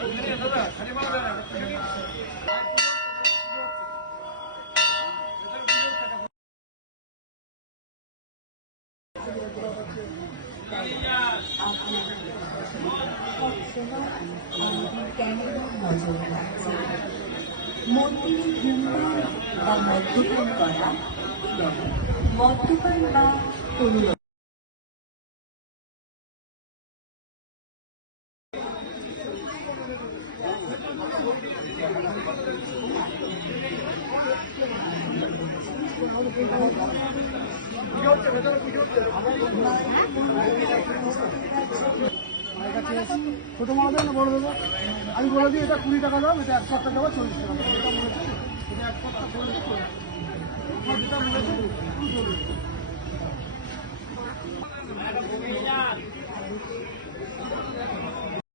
মন্দিরে ধূমপান বা মদ্যপান করা। মদ্যপান বা ছোটো মাল দেবে না বড় দেবো আমি বলে দিই, এটা কুড়ি টাকা দাম এটা এক সপ্তাহ দেবো, চল্লিশ টাকা। এক সপ্তাহ করে যেটা